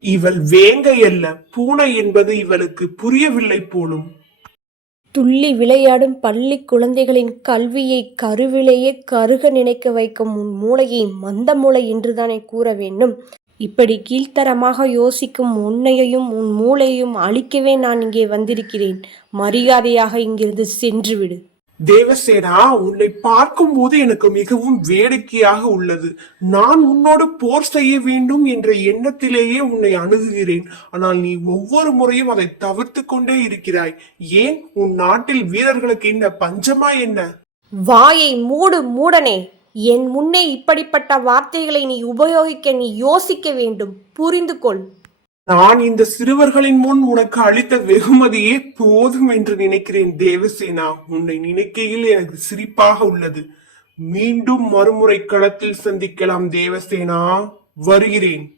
இவள் வேங்கை அல்ல, பூனை என்பது இவளுக்கு புரியவில்லை போலும். துள்ளி விளையாடும் பள்ளி குழந்தைகளின் கல்வியை கருவிலேயே கருக நினைக்க வைக்கும் உன் மூளையை மந்த மூளை என்றுதானே கூற வேண்டும்? இப்படி கீழ்த்தரமாக யோசிக்கும் உன்னையையும் உன் மூளையையும் அழிக்கவே நான் இங்கே வந்திருக்கிறேன். மரியாதையாக இங்கிருந்து சென்றுவிடு. தேவசேனா, உன்னை பார்க்கும் போது எனக்கு மிகவும் வேடிக்கையாக உள்ளது. நான் உன்னோடு போர் செய்ய வேண்டும் என்ற எண்ணத்திலேயே உன்னை அணுகுகிறேன். ஆனால் நீ ஒவ்வொரு முறையும் அதை தவிர்த்து கொண்டே இருக்கிறாய். ஏன்? உன் நாட்டில் வீரர்களுக்கு என்ன பஞ்சமா என்ன? வாயை மூடு மூடனே. என் முன்னே இப்படிப்பட்ட வார்த்தைகளை நீ உபயோகிக்க நீ யோசிக்க வேண்டும். புரிந்து கொள். நான் இந்த சிறுவர்களின் முன் உனக்கு அளித்த வெகுமதியே போதும் என்று நினைக்கிறேன் தேவசேனா. உன்னை நினைக்கையில் எனக்கு சிரிப்பாக உள்ளது. மீண்டும் மறுமுறை களத்தில் சந்திக்கலாம் தேவசேனா. வருகிறேன்.